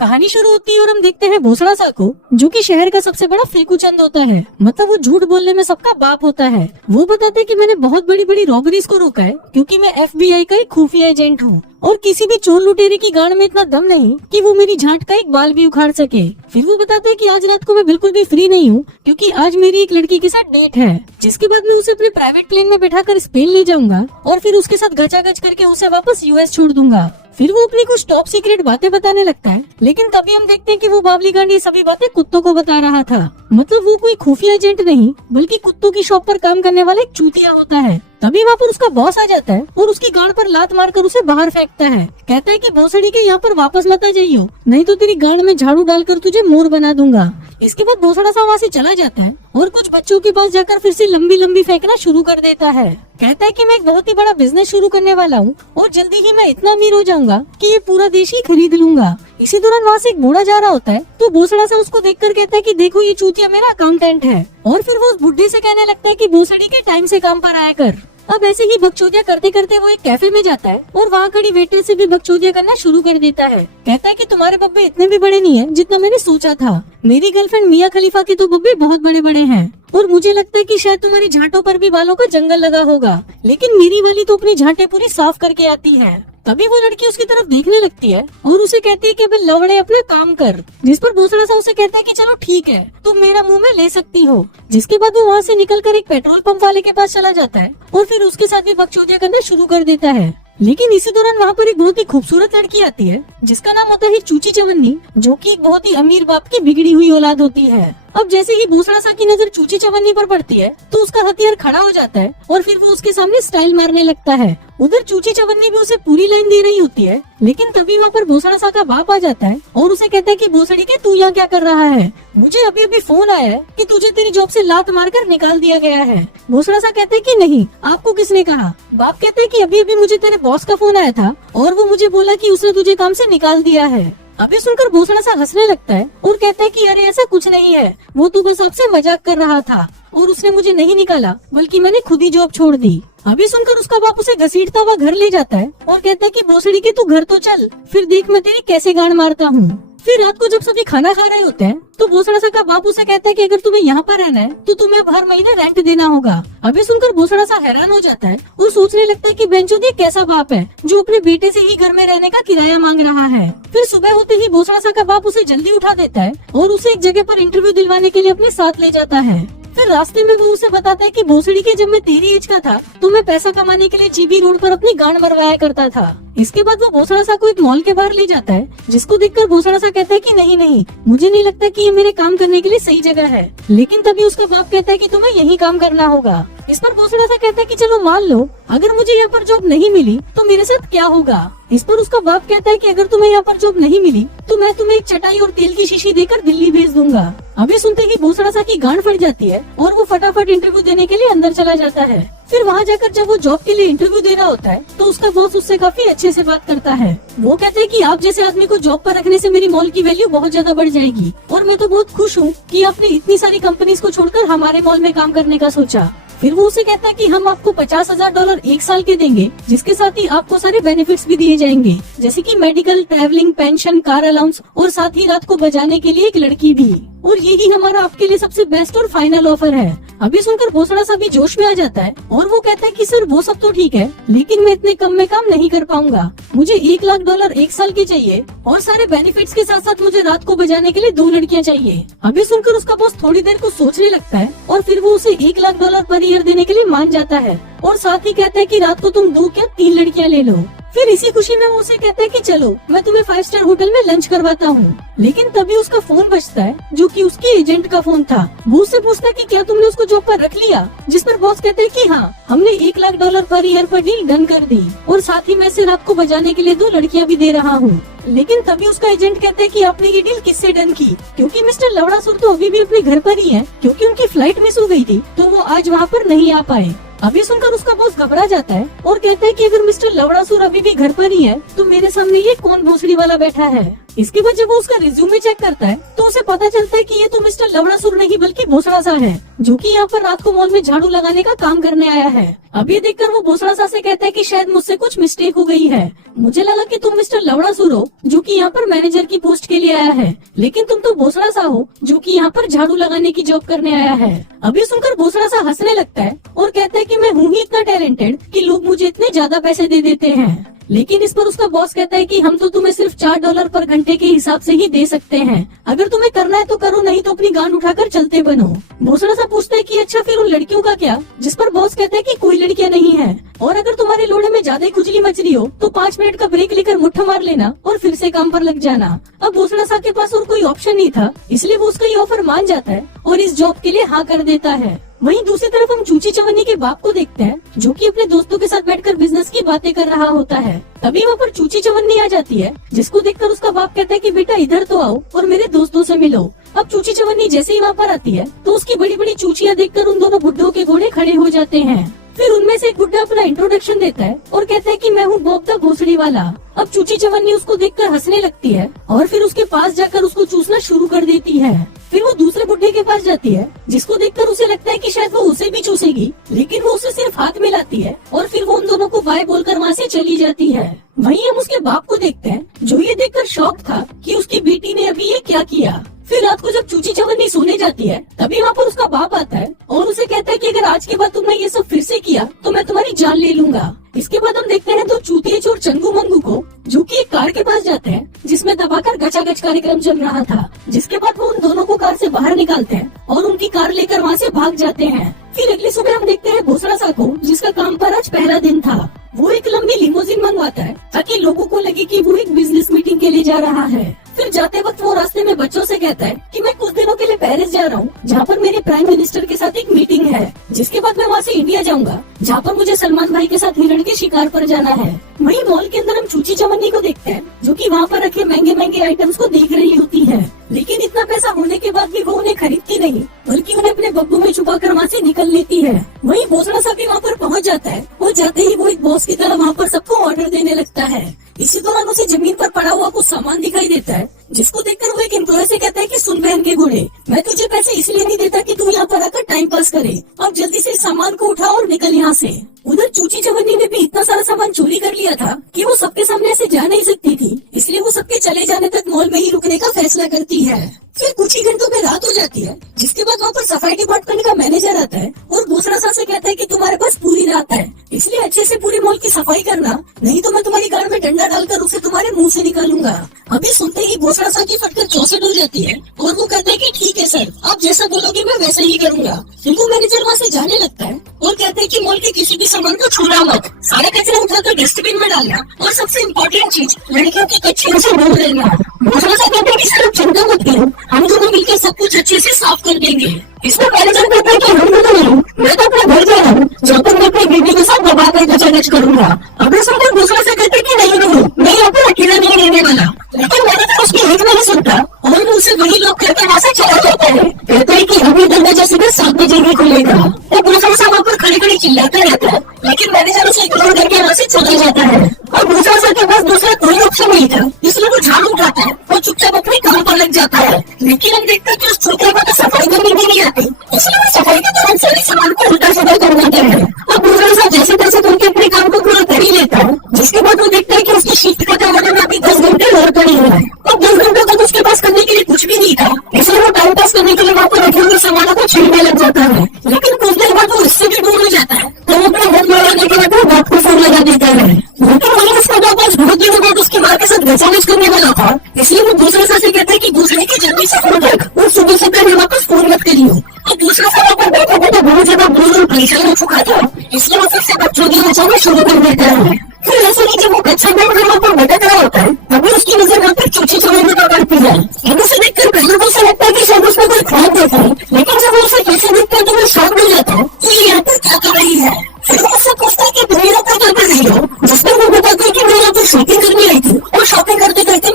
कहानी शुरू होती है और हम देखते हैं भोसड़ा सा को, जो कि शहर का सबसे बड़ा फेंकू चंद होता है। मतलब वो झूठ बोलने में सबका बाप होता है। वो बताते हैं कि मैंने बहुत बड़ी बड़ी रॉबरीज को रोका है क्योंकि मैं FBI का एक खुफिया एजेंट हूँ और किसी भी चोर लुटेरे की गाड़ में इतना दम नहीं कि वो मेरी झांट का एक बाल भी उखाड़ सके। फिर वो बताते हैं कि आज रात को मैं बिल्कुल भी फ्री नहीं हूँ क्योंकि आज मेरी एक लड़की के साथ डेट है, जिसके बाद मैं उसे अपने प्राइवेट प्लेन में बैठाकर स्पेन ले जाऊंगा और फिर उसके साथ गचागच करके उसे वापस US छोड़ दूंगा। फिर वो अपनी कुछ टॉप सीक्रेट बातें बताने लगता है, लेकिन तभी हम देखते हैं कि वो बावली गांड ये सभी बातें कुत्तों को बता रहा था। मतलब वो कोई खुफिया एजेंट नहीं बल्कि कुत्तों की शॉप पर काम करने वाला एक चूतिया होता है। तभी वहाँ पर उसका बॉस आ जाता है और उसकी गांड पर लात मारकर उसे बाहर फेंकता है। कहता है कि भोसड़ी के यहाँ पर वापस मत आ जाइयो, नहीं तो तेरी गांड में झाड़ू डालकर तुझे मोर बना दूंगा। इसके बाद भोसड़ा सा वहाँ से चला जाता है और कुछ बच्चों के पास जाकर फिर से लंबी लंबी फेंकना शुरू कर देता है। कहता है कि मैं एक बहुत ही बड़ा बिजनेस शुरू करने वाला हूँ और जल्दी ही मैं इतना अमीर हो जाऊंगा कि ये पूरा देश ही खरीद लूंगा। इसी दौरान वहाँ से एक बूढ़ा जा रहा होता है तो भोसड़ा सा उसको देखकर कहता है कि देखो ये चूतिया मेरा अकाउंटेंट है। और फिर वो उस बुढ़े से कहने लगता है कि भोसड़ी के टाइम से काम पर आया कर। अब ऐसे ही बकचोदिया करते करते वो एक कैफे में जाता है और वहाँ खड़ी वेटर से भी बकचोदिया करना शुरू कर देता है। कहता है कि तुम्हारे बब्बे इतने भी बड़े नहीं हैं जितना मैंने सोचा था। मेरी गर्लफ्रेंड मिया खलीफा के तो बब्बे बहुत बड़े बड़े हैं और मुझे लगता है कि शायद तुम्हारी झांटों पर भी बालों का जंगल लगा होगा, लेकिन मेरी वाली तो अपनी झांटें पूरी साफ करके आती है। तभी वो लड़की उसकी तरफ देखने लगती है और उसे कहती है कि अबे लवड़े अपना काम कर। जिस पर भोसड़ा सा उसे कहता है कि चलो ठीक है, तुम मेरा मुंह में ले सकती हो। जिसके बाद वो वहाँ से निकलकर एक पेट्रोल पंप वाले के पास चला जाता है और फिर उसके साथ भी बकचोदिया करना शुरू कर देता है। लेकिन इसी दौरान वहाँ पर एक बहुत ही खूबसूरत लड़की आती है जिसका नाम होता है चूची चवन्नी, जो कि एक बहुत ही अमीर बाप की बिगड़ी हुई औलाद होती है। अब जैसे ही भोसड़ा सा की नजर चूची चवन्नी पर पड़ती है तो उसका हथियार खड़ा हो जाता है और फिर वो उसके सामने स्टाइल मारने लगता है। उधर चूची चवन्नी भी उसे पूरी लाइन दे रही होती है, लेकिन तभी वहाँ पर भोसड़ा सा का बाप आ जाता है और उसे कहता है कि भोसड़ी के तू यहाँ क्या कर रहा है? मुझे अभी अभी फोन आया है कि तुझे तेरी जॉब से लात मारकर निकाल दिया गया है। भोसड़ा सा कहता है कि नहीं, आपको किसने कहा? बाप कहते हैं कि अभी अभी मुझे तेरे बॉस का फोन आया था और वो मुझे बोला कि उसने तुझे काम से निकाल दिया है। अभी सुनकर भोसड़ा सा हंसने लगता है और कहता है कि अरे ऐसा कुछ नहीं है, वो तो बस आपसे मजाक कर रहा था और उसने मुझे नहीं निकाला बल्कि मैंने खुद ही जॉब छोड़ दी। अभी सुनकर उसका बाप उसे घसीटता हुआ घर ले जाता है और कहता है कि भोसड़ी के तू घर तो चल, फिर देख मैं तेरी कैसे गांड मारता हूँ। फिर रात को जब सभी खाना खा रहे होते हैं तो भोसड़ा सा का बाप उसे कहता है कि अगर तुम्हें यहाँ पर रहना है तो तुम्हें अब हर महीने रेंट देना होगा। अभी सुनकर भोसड़ा सा हैरान हो जाता है और सोचने लगता है कि बेंचोद ये कैसा बाप है जो अपने बेटे से ही घर में रहने का किराया मांग रहा है। फिर सुबह होते ही भोसड़ा सा का बाप उसे जल्दी उठा देता है और उसे एक जगह पर इंटरव्यू दिलवाने के लिए अपने साथ ले जाता है। फिर रास्ते में वो उसे बताता है कि भोसड़ी के जब मैं तेरी एज का था तो मैं पैसा कमाने के लिए GB रोड पर अपनी गांड मरवाया करता था। इसके बाद वो भोसड़ा सा को एक मॉल के बाहर ले जाता है, जिसको देखकर भोसड़ा सा कहता है कि नहीं नहीं, मुझे नहीं लगता कि ये मेरे काम करने के लिए सही जगह है। लेकिन तभी उसका बाप कहता है कि तुम्हें यही काम करना होगा। इस पर भोसड़ा सा कहता है कि चलो मान लो अगर मुझे यहाँ पर जॉब नहीं मिली तो मेरे साथ क्या होगा। इस पर उसका बाप कहता है कि अगर तुम्हें यहाँ पर जॉब नहीं मिली तो मैं तुम्हें एक चटाई और तेल की शीशी देकर दिल्ली भेज दूंगा। अभी सुनते ही भोसड़ा सा की गांड फट जाती है और वो फटाफट इंटरव्यू देने के लिए अंदर चला जाता है। फिर वहाँ जाकर जब वो जॉब के लिए इंटरव्यू दे रहा होता है तो उसका बॉस उससे काफी अच्छे से बात करता है। वो कहते हैं कि आप जैसे आदमी को जॉब पर रखने से मेरी मॉल की वैल्यू बहुत ज्यादा बढ़ जाएगी और मैं तो बहुत खुश हूँ कि आपने इतनी सारी कंपनीज को छोड़कर हमारे मॉल में काम करने का सोचा। फिर वो उसे कहता है कि हम आपको $50,000 एक साल के देंगे, जिसके साथ ही आपको सारे बेनिफिट्स भी दिए जाएंगे, जैसे कि medical, travelling, pension, car allowance और साथ ही रात को बजाने के लिए एक लड़की भी। और यही हमारा आपके लिए सबसे बेस्ट और फाइनल ऑफर है। अभी सुनकर भोसड़ा सा भी जोश में आ जाता है और वो कहता है कि सर वो सब तो ठीक है, लेकिन मैं इतने कम में काम नहीं कर पाऊंगा। मुझे $1,00,000 एक साल के चाहिए और सारे बेनिफिट्स के साथ साथ मुझे रात को बजाने के लिए 2 लड़कियां चाहिए। अभी सुनकर उसका बॉस थोड़ी देर को सोचने लगता है और फिर वो उसे $1,00,000 पर ईयर देने के लिए मान जाता है और साथ ही कहता है कि रात को तुम 2 क्या 3 लड़कियां ले लो। फिर इसी खुशी में वो उसे कहता है कि चलो मैं तुम्हें 5 स्टार होटल में लंच करवाता हूँ। लेकिन तभी उसका फोन बजता है जो कि उसके एजेंट का फोन था। वो उससे पूछता है कि क्या तुमने उसको जॉब पर रख लिया, जिस पर बॉस कहते हैं कि हाँ, हमने $1,00,000 पर ईयर पर डील डन कर दी और साथ ही मैं इसे रात को बजाने के लिए 2 लड़कियां भी दे रहा हूँ। लेकिन तभी उसका एजेंट कहता है कि आपने ये डील किससे डन की, क्योंकि मिस्टर लवड़ासुर तो अभी भी अपने घर पर ही है, क्योंकि उनकी फ्लाइट मिस हो गई थी तो वो आज वहाँ पर नहीं आ पाए। अभी सुनकर उसका बॉस घबरा जाता है और कहता है कि अगर मिस्टर लवड़ासुर अभी भी घर पर ही है तो मेरे सामने ये कौन भोसड़ी वाला बैठा है। इसके बाद जब वो उसका रिज्यूमे चेक करता है तो उसे पता चलता है कि ये तो मिस्टर लवड़ासुर नहीं बल्कि भोसड़ा सा है, जो कि यहाँ पर रात को मॉल में झाड़ू लगाने का काम करने आया है। अभी देखकर वो भोसड़ा सा से कहता है कि शायद मुझसे कुछ मिस्टेक हो गई है, मुझे लगा कि तुम मिस्टर लवड़ासुर हो जो कि यहाँ पर मैनेजर की पोस्ट के लिए आया है, लेकिन तुम तो भोसड़ा सा हो जो कि यहाँ पर झाड़ू लगाने की जॉब करने आया है। अभी सुनकर भोसड़ा सा हंसने लगता है और कहता है कि मैं हूँ ही इतना टैलेंटेड कि लोग मुझे इतने ज्यादा पैसे दे देते हैं। लेकिन इस पर उसका बॉस कहता है कि हम तो तुम्हें सिर्फ $4 पर घंटे के हिसाब से ही दे सकते हैं, अगर तुम्हें करना है तो करो, नहीं तो अपनी गांड उठाकर चलते बनो। भोसड़ा सा पूछता है कि अच्छा फिर उन लड़कियों का क्या, जिस पर बॉस कहता है कि कोई लड़कियां नहीं है, और अगर तुम्हारे लोड़े में ज्यादा खुजली मच रही हो तो 5 मिनट का ब्रेक लेकर मुट्ठा मार लेना और फिर से काम पर लग जाना। अब भोसड़ा सा के पास और कोई ऑप्शन नहीं था, इसलिए वो उसका ये ऑफर मान जाता है और इस जॉब के लिए हाँ कर देता है। वहीं दूसरी तरफ हम चूची चवन्नी के बाप को देखते हैं, जो कि अपने दोस्तों के साथ बैठकर बिजनेस की बातें कर रहा होता है। तभी वहाँ पर चूची चवन्नी आ जाती है, जिसको देखकर उसका बाप कहता है कि बेटा इधर तो आओ और मेरे दोस्तों से मिलो। अब चूची चवन्नी जैसे ही वहाँ पर आती है तो उसकी बड़ी बड़ी चूचियाँ देखकर उन दोनों बुड्ढों के घोड़े खड़े हो जाते हैं। फिर उनमें से एक बुड्ढा अपना इंट्रोडक्शन देता है और कहता है कि मैं हूँ बॉब द भोसड़ी वाला। अब चूची चवन्नी उसको देखकर हंसने लगती है और फिर उसके पास जाकर उसको चूसना शुरू कर देती है। फिर वो दूसरे बुड्ढे के पास जाती है, जिसको देखकर उसे लगता है कि शायद वो उसे भी चूसेगी, लेकिन वो उसे सिर्फ हाथ मिलाती है और फिर वो उन दोनों को बाय बोलकर वहाँ से चली जाती है। वहीं हम उसके बाप को देखते हैं, जो ये देखकर शॉक था कि उसकी बेटी ने अभी ये क्या किया। फिर रात को जब चूची चवन्नी सोने जाती है तभी वहाँ पर उसका बाप आता है और उसे कहता है कि अगर आज के बाद तुमने ये सब फिर से किया तो मैं तुम्हारी जान ले लूंगा। इसके बाद हम देखते हैं 2 चूतिए चोर चंगू मंगू को, जो कि एक कार के पास जाते हैं जिसमें दबाकर गचागच कार्यक्रम चल रहा था। जिसके बाद वो उन दोनों को कार से बाहर निकालते हैं और उनकी कार लेकर वहाँ से भाग जाते हैं। फिर अगली सुबह हम देखते हैं भोसड़ा सा को, जिसका काम पर आज पहला दिन था। वो एक लंबी लिमोजिन मंगवाता है ताकि लोगों को लगे कि वो एक बिजनेस मीटिंग के लिए जा रहा है। फिर जाते वक्त वो रास्ते में बच्चों से कहता है कि मैं कुछ दिनों के लिए पेरिस जा रहा हूँ, जहाँ पर मेरे प्राइम मिनिस्टर के साथ एक मीटिंग है, जिसके बाद मैं वहाँ से इंडिया जाऊंगा, जहाँ पर मुझे सलमान भाई के साथ हिरण के शिकार पर जाना है। वहीं मॉल के अंदर हम चूची चवन्नी को देखते हैं, जो कि वहाँ पर रखे महंगे महंगे आइटम्स को देख रही होती है, लेकिन इतना पैसा होने के बाद भी वो उन्हें खरीदती नहीं, बल्कि उन्हें अपने बब्बू में छुपा कर वहाँ से निकल लेती है। वहीं भोसड़ा सा भी वहाँ पर पहुँच जाता है और जाते ही वो एक बॉस की तरह वहाँ पर सबको ऑर्डर देने लगता है। इसी दौरान उसे जमीन पर पड़ा हुआ कुछ सामान दिखाई देता है, जिसको देखकर वो एक एम्प्लॉय से कहता है कि सुन बहन के घोड़े, मैं तुझे पैसे इसलिए नहीं देता कि तू यहाँ पर आकर टाइम पास करे, अब जल्दी से सामान को उठा और निकल यहाँ से। उधर चूची चवन्नी ने भी इतना सारा सामान चोरी कर लिया था कि वो सबके सामने ऐसे जा नहीं सकती थी, इसलिए वो सबके चले जाने तक मॉल में ही रुकने का फैसला करती है। फिर कुछ ही घंटों में रात हो जाती है, जिसके बाद वहाँ पर सफाई डिपार्टमेंट का मैनेजर आता है और भोसड़ा सा से कहता है कि तुम्हारे पास पूरी रात है, इसलिए अच्छे से पूरे मॉल की सफाई करना, नहीं तो मैं तुम्हारी गाड़ में डंडा डालकर उसे तुम्हारे मुंह से निकालूंगा। अभी सुनते ही भोसड़ा सा की फटकर चौसठ हो जाती है और वो कहता है कि ठीक है सर, आप जैसा बोलोगे मैं वैसा ही करूंगा। फिर वो मैनेजर वहाँ से जाने लगता है और कहते हैं कि मॉल के किसी भी सामान को छूना मत, सारा कचरा उठाकर डस्टबिन में डालना, और सबसे इम्पोर्टेंट चीज लड़कियों की कच्चियों से दूर रहना। भोसड़ा सा कहता है कि सर चिंता मत करो, हम दोनों मिलकर सब कुछ अच्छे से साफ कर देंगे। इसमें मैनेजर कहता है कि हम दोनों नहीं, मैं तो अपने घर जा रहा हूँ, जब तक मैं अपनी बेटी के साथ दबा कर गचागच करूंगा। अभी सुनकर भोसड़ा से कहते कि नहीं, मैं यहाँ पर अकेला नहीं रहने वाला, लेकिन मैनेजर उसकी एक नहीं सुनता और वो उसे वही लॉक करके वहाँ से चला जाता है। कहता है कि अभी दरवाजा सुबह 7 बजे ही खुलेगा। और भोसड़ा सा वहाँ पर खड़े खड़े चिल्लाता रहता है, लेकिन मैनेजर उसे इग्नोर करके वहाँ से चला जाता है। और भोसड़ा सा के पास दूसरा कोई ऑप्शन नहीं था, इसलिए वो झाड़ू उठाता है और चुपचाप अपने काम पर लग जाता है। लेकिन हम देखते हैं कि उस छोटे को तो सफाई करनी भी नहीं आती, इसलिए वो सफाई के दौरान सारे सामान को उल्टा सीधा कर देते हैं। और भोसड़ा सा जैसे तैसे करके अपने काम को पूरा कर ही लेता है, जिसके बाद वो देखता है कि उसकी शिफ्ट का काम होने में अभी 10 घंटे और पड़ी हुआ है। और 10 घंटों तक उसके पास करने के लिए कुछ भी नहीं था, इसलिए वो टाइम पास करने के लिए वहाँ पर रखे हुए सामानों को छीनने लग जाता है। लेकिन कुछ देर बाद वो इससे भी दूर हो जाता है, तो वो अपना घर में रहने के बाद वो बाप को फोन लगा देता है। लेकिन वही उसका बाप आज बहुत दिनों बाद उसकी माँ के साथ गचागच करने वाला था, इसलिए वो दूसरे से कहता है कि दूसरे की जल्दी से फोन रख और सुबह से पहले वापस फोन मत करियो। और दूसरा समय पर बैठा बैठा बहुत ज्यादा बोझ और परेशान हो चुका था, इसलिए वो फिर से बच्चों की बचाना शुरू कर देता है। फिर ऐसे ही जब वो कच्चा बैठ घर पर भटक रहा होता है, तभी उसकी नजर वहाँ पर चूची चवन्नी पर पड़ती है। अब उसे देखकर पहले तो उसे लगता है कि शायद उसने कोई ख्वाब देखा है, लेकिन जब वो उसे कैसे देखता है तो वो शॉक हो जाता है कि ये यहाँ पर क्या कर रही है। फिर वो उससे पूछता है कि तुम यहाँ पर क्या कर रही हो, जिसमें वो बताती है कि मैं यहाँ पर शॉपिंग करने आई थी और शॉपिंग करते करते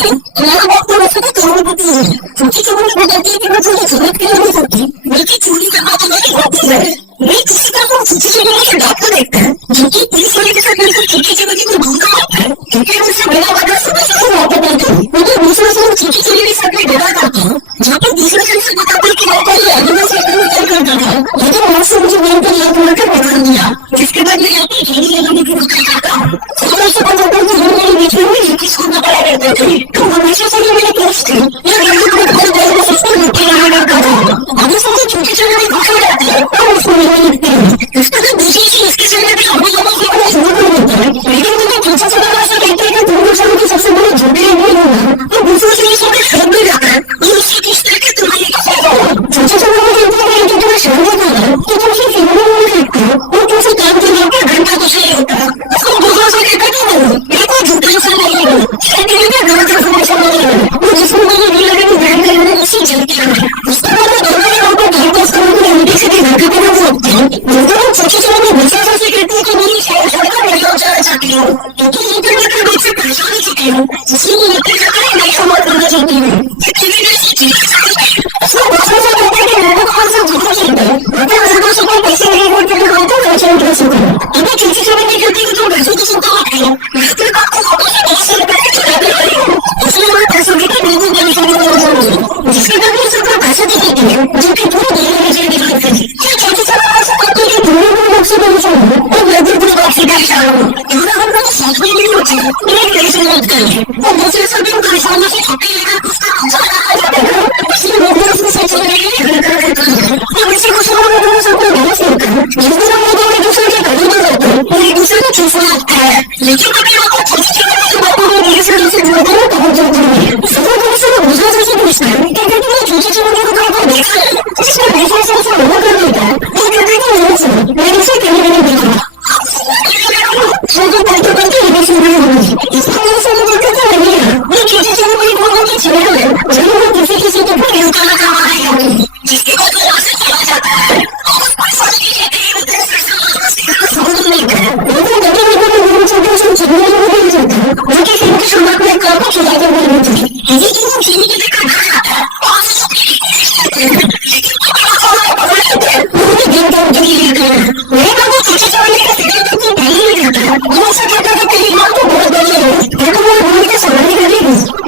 यहाँ बात तो वैसे तो करोड़पति है, क्योंकि जब उन्हें बताती है कि वो थोड़ी जरूरत के लिए नहीं करती, बल्कि चोरी करना तो नहीं होती है। वे किसी तरह वो छुट्टी चलने के डॉक्टर देखते हैं, जो कि पुलिस वाले के साथ बिल्कुल छुट्टी चलने की भूमिका करता है, क्योंकि उससे बड़ा वादा सुबह से वादा करते हैं। उनके दूसरे से छुट्टी चलने के साथ में डरा करते हैं, जहाँ पर दूसरे से बताते हैं कि वो कोई एनिमल से तय कर देता है, लेकिन वहाँ से मुझे मेरे को याद होकर बता दिया, जिसके बाद मैं अपनी खेली लगाने की कोशिश करता हूँ। सुबह से पता चलता है कि हम मेरे बीच में हुई किसको बताया करते थे, तो हमेशा से ही मेरे दोस्त थे। ये गलती को बहुत देर में सिस्टम लिखते रहा करता था। आगे से जो छोटे छोटे में घुसा जाती है, और उसको नहीं लिखते हैं। उसको तो दूसरी से इसके चलने पे हमें लोगों से अपना शुरू कर देते हैं। लेकिन मुझे छोटा सा बड़ा से कहते हैं कि दोनों सालों की सबसे बड़ी झूठी है नहीं होगा, और दूसरों से ये सब खरीद भी जाता है। ये उसकी किस तरह के तुम्हारी कैसे होगा? छोटे से बड़ा कहते हैं कि तुम्हें शादी कर है, कि तुम सिर्फ फिल्मों में देखते हो, और तुमसे काम के लिए घंटा कुछ नहीं होता। उसको दूसरों से कहते हैं नहीं, ये कोई झूठी सा नहीं है, कहते हैं कि गलत इंफॉर्मेशन नहीं है, वो जिसमें मेरी दिल लगे तो ध्यान में मैंने इसी जलती है। उसके बाद मैं दोनों के ऊपर ध्यान दस करोड़ की घंटे से भी घंटे पर नहीं सकते हैं। जिसको हम छोटे छोटे में दूसरे से कहते हैं कि मेरी शायद सड़का नहीं पहुंचाना चाहती हूँ, क्योंकि ये तो मैं कभी से परेशान ही चुकी हूँ, इसलिए ये लेकर जाकर मैं क्षमा करना चाहती हूँ। उसको दूसरों से कहते हैं कि लोगों को सब झूठे चलते हैं, मतलब लोगों से कोई पैसे नहीं होते तो हम तो वैसे ही कर सकते हैं। अगर छोटे छोटे में कहते हैं कि तुम पैसों की चिंता मत करो, फिर आपको लोगों से पैसे रुपए चुराते रहेंगे, इसलिए वो पैसे देकर बिल्कुल परेशानी हो जाएगी, जिसके बाद फिर सबको पैसे दे देते हैं, जो कि पूरी दिल्ली में चल दिखाई करती है। छोटे छोटे पैसे करते हैं कि दूर लोग से परेशान हो, और मैं दूर बात से परेशान हूँ। यहाँ हम लोग साथ में नहीं होते हैं, मेरे परेशान लगता है, और दूसरे सब दिन परेशानी से छुट्टी लेकर उसका मजा आ जाता है, इसलिए मैं भी उसमें सच में नहीं करता हूँ। और मुझसे कुछ लोगों को सबको नहीं सुनता है, जिसमें हम लोगों ने दूसरे के करीब नहीं रहते हैं, और एक दूसरे को छूना लगता है, लेकिन कभी आपको छोटी छोटी बातों में मेरे से जुड़ते हैं पहुंच जाते हैं। सुबह दिन से मैं दूसरे से पूछता हूँ, कहते हैं कि मैं छोटे छोटे को कोई देखा है, जिसमें दूसरे से ऐसा होना कर देता है, तो कहते हैं कि नहीं सुनो, मैंने इसे कहीं नहीं देखा। छोटे पढ़ते पढ़ते इधर से नहीं होगी, इसका मेरे से मुझे कहते हैं नहीं है, ये छोटे छोटे मेरे लोगों के छेड़ है, जरूर वो किसी किसी के पर यूं काला काम आएगा नहीं, जिसके बाद वो वहाँ से चला जाता है, और उस पैसा की कहते हैं वो 10 पैसा समझ नहीं आता, लेकिन जब भी मैं लोगों छोटे से चिड़िया लोगों को नहीं चलता, जो कि फिर कुछ शुरुआत में काम को खिला कर नहीं होती, ये चीज़ चीनी के देखकर घर आता है, और से सबकी कोशिश करते हैं, लेकिन वो बड़ा सारा पकड़ लेते हैं, उन्हें दिन का उठे ही रहते हैं। मेरे बाबू छोटे छोटे का सिगरेट तो पहले ही रहता है, वो ऐसा कहता था कि ये बात तो बहुत बड़ी है, लेकिन वो भूल के संभालने कर ली,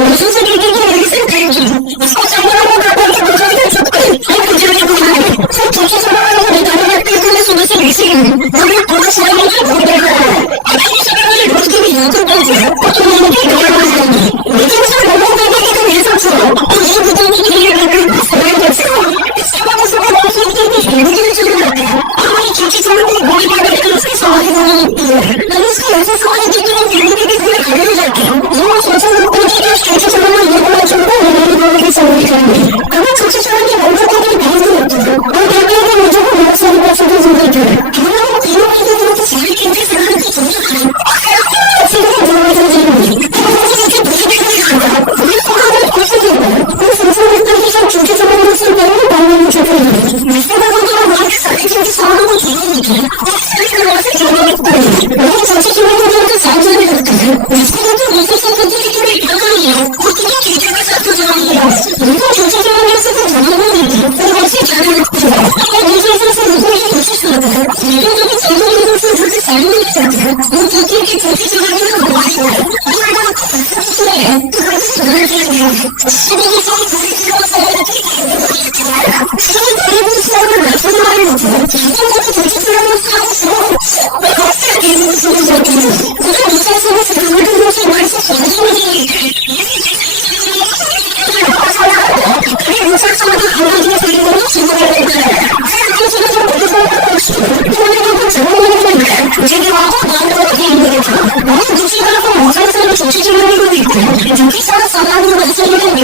दूसरों से कहते हैं कि मेरे से करेंगे, इसको सामने वाला कहता है कि दूसरे के सब कोई, हम दूसरे के बुलाए, सब छोटे छोटे वालों को दिखाने लगते हैं कि मैं सुबह से ऐसे ही हूँ, और मैं पूरा समय में भूल गया है, अगर ये सब मेरे दोस्त की भी याद होती है, तो मैंने भी गया हो जाएंगे, लेकिन उसमें लोगों को कहते हैं कि मेरे साथ सुनो, और ये बताने के लिए रहकर समय कैसे हो, इसके बाद उसको बहुत सोचते हैं कि हिंदी के लिए शुरू करते हैं, और हमारी छोटी छोटी में बड़ी बात लेकर उसकी सवाल होने लगती है, मैंने उसको ऐसे सवाल किए कि मैं हिंदी के किसी में खड़े हो जाते हैं, ये मैं सोचा लोगों को कि उस छोटे छोटे में ये बोला चलता है, मेरे लोगों की समझ करेंगे, अगर छोटे छोटे के बंदों को भी भेज नहीं होती है, और कहते हैं कि मुझे को बहुत सारी पैसों की जरूरत है, हम लोग तीनों महीने के लिए सारी कीमती सामान की चीजें खाएं, और फिर ऐसे ही जरूरत है जीवन की, तो मुझे इसके दूसरे के लिए खाता है, मैं तो हमें कैसे देता है, मैं सोचने लगता है कि सब छोटे छोटे लोग से पहले पानी में छुपे हैं, जिसके बाद उनके वहाँ के सारे छोटे सामानों को चीजें देखे, और फिर वहाँ से चलने लगता है, लेकिन सबसे छोटे को उनका साथ जाने लगता है, जिसके बाद वो दूसरे से कहते हैं कि मैं क्या कर लिया, वो क्या चीजें के साथ जाने लगा, लेकिन छोटे छोटे लोग से तो जाने नहीं देते, फिर वैसे जाने लगते हैं, और दूसरे से रुकने की कोशिश करते हैं, लेकिन जब इस छोटे लोगों से दूसरे साइड में चलते हैं, वो कहते हैं कि छोटे छोटे लोग बुलाए हुए हैं, और अगर आपको पैसा कितने हैं, तो वैसे जाने के लिए है, इसलिए ये सारी छोटी चीजों से दूसरी तरफ दूसरे से छोटे छोटे को देखते हैं, जो कि सारा सामान वैसे लेकर